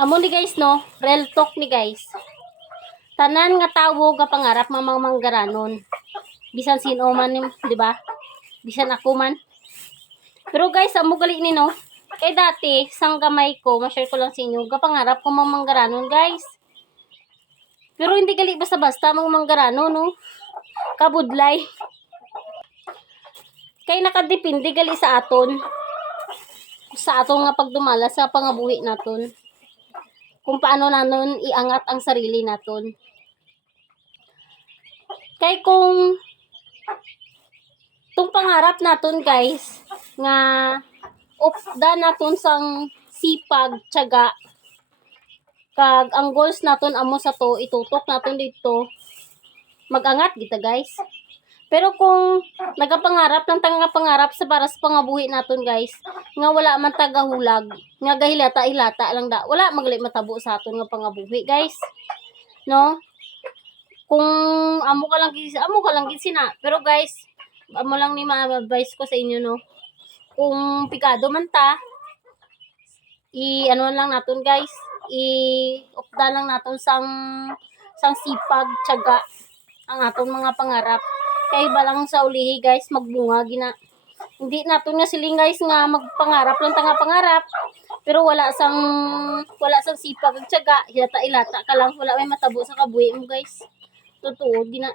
Amo ni guys no, real talk ni guys. Tanan nga tawo nga pangarap manggaranon. Bisan sino man, di ba? Bisan ako man. Pero guys, amo gali ni no. Kay dati, sang gamay ko, ma-share ko lang sa inyo, pangarap ko manggaranon guys. Pero hindi gali basta-basta manggaranon no. Kabudlay. Kay nakadepende gali sa aton. Sa aton nga pagdumala sa pangabuhi naton. Kung paano nanon iangat ang sarili naton. Kay kung tung pangarap naton guys nga upda naton sang sipag, tiyaga, kag ang goals naton amo sa to itutok naton dito, magangat kita guys. Pero kung nagapangarap lang tanga pangarap sa para sa pangabuhi naton guys, nga wala man tagahulag, nga gahilata-hilata lang da, wala magli matabo sa aton nga pangabuhi guys. No? Kung amo ka lang sina. Pero guys, amo lang ni ma-advise ko sa inyo no. Kung pikado man ta, ano lang naton guys, upda lang naton sang sipag, tiyaga ang aton mga pangarap. Kay balang sa ulihi guys, magbunga gina. Hindi naton nga siling guys nga magpangarap lang tanga pangarap. Pero wala sang sipag ug tiyaga, hilata-ilata ka lang, wala may matabo sa kabuhi mo guys. Totoo, gina.